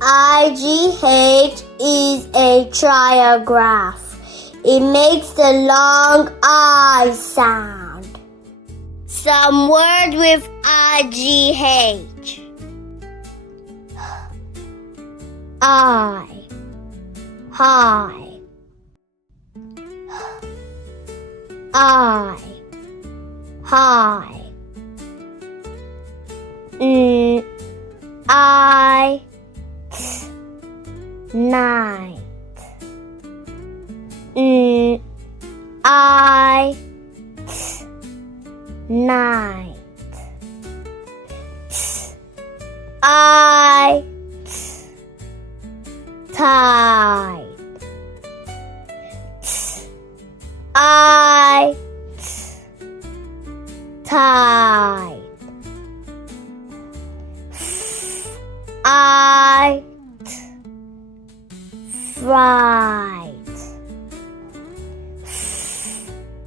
IGH is a trigraph. It makes the long I sound. Some words with IGH. I, high. I, high. I, night. I, night. I, tide. I, tide. I, fright.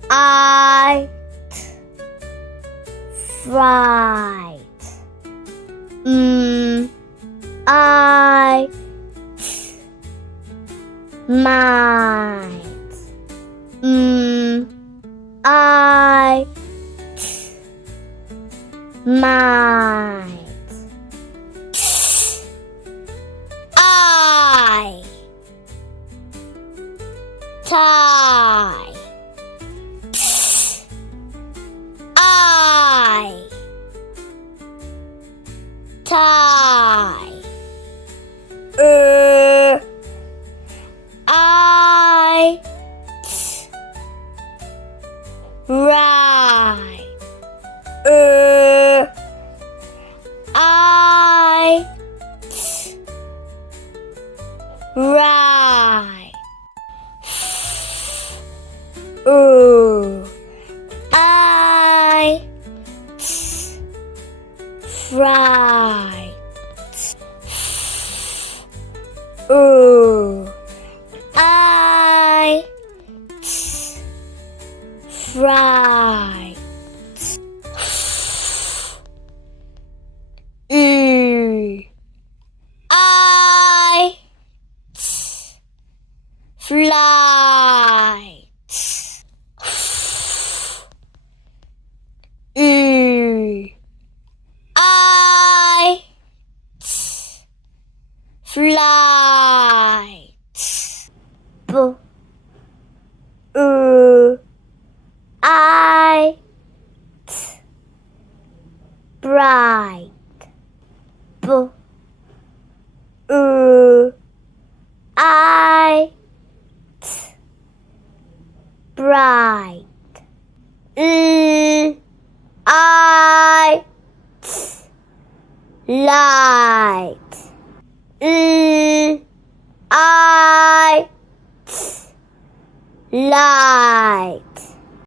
I, fright. I, might. I, might. I, tie. I, tie. I, right. I, right. I, fright. I, fright. I, flight. I, flight. I, bright. I, bright. I, light.